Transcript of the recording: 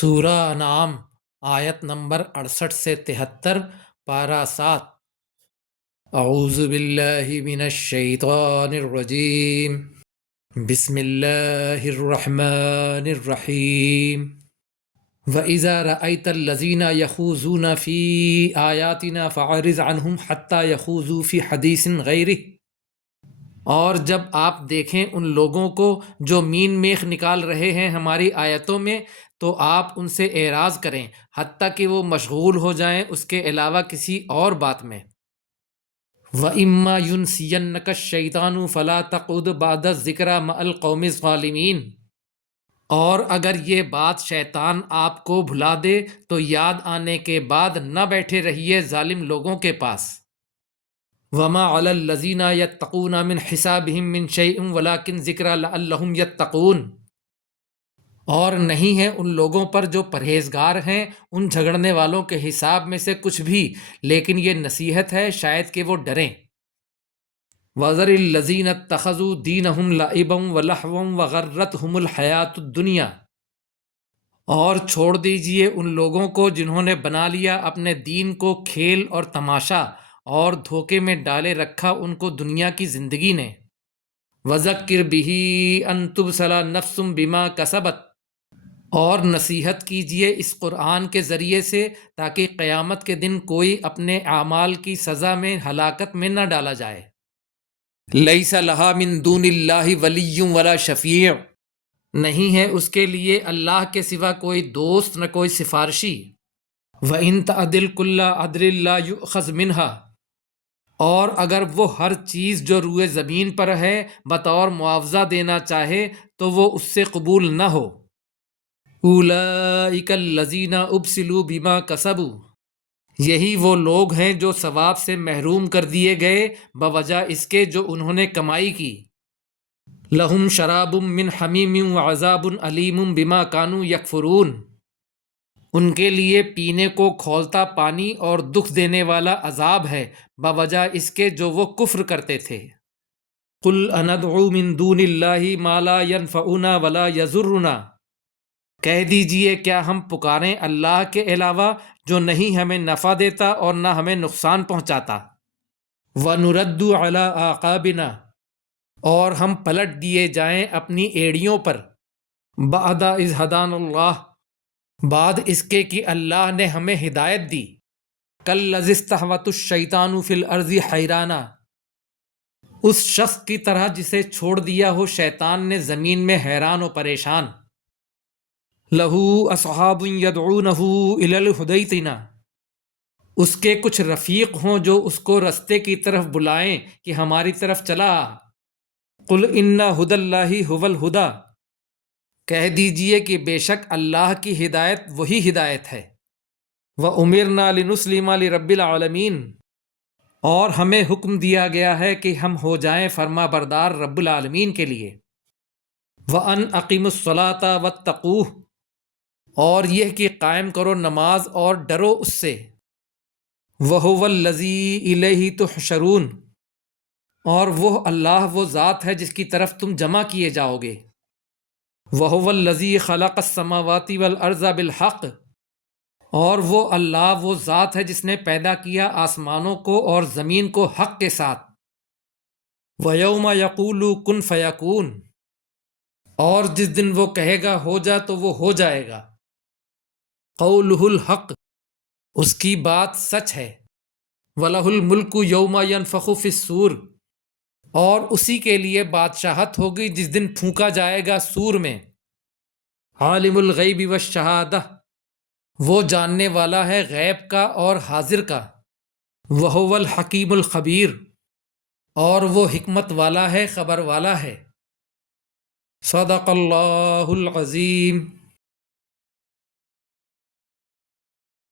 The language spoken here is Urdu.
سورہ انعام آیت نمبر 68 سے 73، پارہ 7۔ اعوذ باللہ من الشیطان الرجیم، بسم اللہ الرحمن الرحیم۔ وَإِذَا رَأَيْتَ الَّذِينَ يَخُوضُونَ فِي آيَاتِنَا فَأَعْرِضْ عَنْهُمْ حَتَّى يَخُوضُوا فِي حَدِيثٍ غَيْرِهِ۔ اور جب آپ دیکھیں ان لوگوں کو جو مین میخ نکال رہے ہیں ہماری آیتوں میں، تو آپ ان سے اعراض کریں حتیٰ کہ وہ مشغول ہو جائیں اس کے علاوہ کسی اور بات میں۔ وَإِمَّا يُنْسِيَنَّكَ الشَّيْطَانُ فَلَا تَقْعُدْ بَعْدَ الذِّكْرَىٰ مَعَ الْقَوْمِ الظَّالِمِينَ۔ اور اگر یہ بات شیطان آپ کو بھلا دے تو یاد آنے کے بعد نہ بیٹھے رہیے ظالم لوگوں کے پاس۔ وَمَا عَلَى الَّذِينَ يَتَّقُونَ مِنْ حِسَابِهِمْ مِنْ شَيْءٍ وَلَٰكِنْ ذِكْرَىٰ لَعَلَّهُمْ يَتَّقُونَ۔ اور نہیں ہے ان لوگوں پر جو پرہیزگار ہیں ان جھگڑنے والوں کے حساب میں سے کچھ بھی، لیکن یہ نصیحت ہے شاید کہ وہ ڈریں۔ وَذَرِ الَّذِينَ اتَّخَذُوا دِينَهُمْ لَعِبًا وَلَهْوًا وَغَرَّتْهُمُ الْحَيَاةُ الدُّنْيَا۔ اور چھوڑ دیجئے ان لوگوں کو جنہوں نے بنا لیا اپنے دین کو کھیل اور تماشا، اور دھوکے میں ڈالے رکھا ان کو دنیا کی زندگی نے۔ وَذَكِّرْ بِهِ أَن تُبْصَلَ نَفْسٌ بِمَا كَسَبَتْ۔ اور نصیحت کیجئے اس قرآن کے ذریعے سے تاکہ قیامت کے دن کوئی اپنے اعمال کی سزا میں ہلاکت میں نہ ڈالا جائے۔ لَيْسَ لَهَا مِن دُونِ اللَّهِ وَلِيٌّ وَلَا شَفِيعٌ۔ نہیں ہے اس کے لیے اللہ کے سوا کوئی دوست نہ کوئی سفارشی۔ وَإِن تَعْدِلْ كُلَّ عَدْلٍ لَا يُؤْخَذْ مِنْهَا۔ اور اگر وہ ہر چیز جو روئے زمین پر ہے بطور معاوضہ دینا چاہے تو وہ اس سے قبول نہ ہو۔ اولئک الذین ابسلوا بما کسبوا۔ یہی وہ لوگ ہیں جو ثواب سے محروم کر دیے گئے بوجہ اس کے جو انہوں نے کمائی کی۔ لہم شراب من حمیم وعذاب علیم بما کانوا یکفرون۔ ان کے لیے پینے کو کھولتا پانی اور دکھ دینے والا عذاب ہے بوجہ اس کے جو وہ کفر کرتے تھے۔ قل اندعو من دون اللہ ما لا ینفعنا ولا یضرنا۔ کہہ دیجئے کیا ہم پکاریں اللہ کے علاوہ جو نہیں ہمیں نفع دیتا اور نہ ہمیں نقصان پہنچاتا۔ وَنُرَدُّ عَلَىٰ أَعْقَابِنَا۔ اور ہم پلٹ دیے جائیں اپنی ایڑیوں پر۔ بَعْدَ إِذْ هَدَانَ اللَّهُ۔ بعد اس کے کہ اللہ نے ہمیں ہدایت دی۔ كَالَّذِي اسْتَحْوَتْهُ الشَّيْطَانُ فِي الْأَرْضِ حَيْرَانًا۔ اس شخص کی طرح جسے چھوڑ دیا ہو شیطان نے زمین میں حیران و پریشان۔ لَهُ أَصْحَابٌ يَدْعُونَهُ إِلَى الْهُدَى ائْتِنَا۔ اس کے کچھ رفیق ہوں جو اس کو رستے کی طرف بلائیں کہ ہماری طرف چلا آ۔ قُلْ إِنَّ هُدَى اللَّهِ هُوَ الْهُدَى۔ کہہ دیجئے کہ بے شک اللہ کی ہدایت وہی ہدایت ہے۔ وَأُمِرْنَا لِنُسْلِمَ لِرَبِّ الْعَالَمِينَ۔ اور ہمیں حکم دیا گیا ہے کہ ہم ہو جائیں فرما بردار رب العالمین کے لیے۔ وَأَنْ أَقِيمُوا الصَّلَاةَ وَاتَّقُوهُ۔ اور یہ کہ قائم کرو نماز اور ڈرو اس سے۔ وَهُوَ الَّذِي إِلَيْهِ تُحْشَرُونَ۔ اور وہ اللہ وہ ذات ہے جس کی طرف تم جمع کیے جاؤ گے۔ وَهُوَ الَّذِي خَلَقَ السَّمَاوَاتِ وَالْأَرْضَ بِالْحَقِّ۔ اور وہ اللہ وہ ذات ہے جس نے پیدا کیا آسمانوں کو اور زمین کو حق کے ساتھ۔ وَيَوْمَ يَقُولُ كُن فَيَكُونُ۔ اور جس دن وہ کہے گا ہو جا تو وہ ہو جائے گا۔ قولہ الحق۔ اس کی بات سچ ہے۔ وَلَهُ الْمُلْكُ يَوْمَ يَنفَخُ فِي الصُّورِ۔ اور اسی کے لیے بادشاہت ہوگی جس دن پھونکا جائے گا سور میں۔ عالم الغیب والشہادہ۔ وہ جاننے والا ہے غیب کا اور حاضر کا۔ وَهُوَ الْحَكِيمُ الْخَبِيرُ۔ اور وہ حکمت والا ہے خبر والا ہے۔ صدق اللہ العظیم۔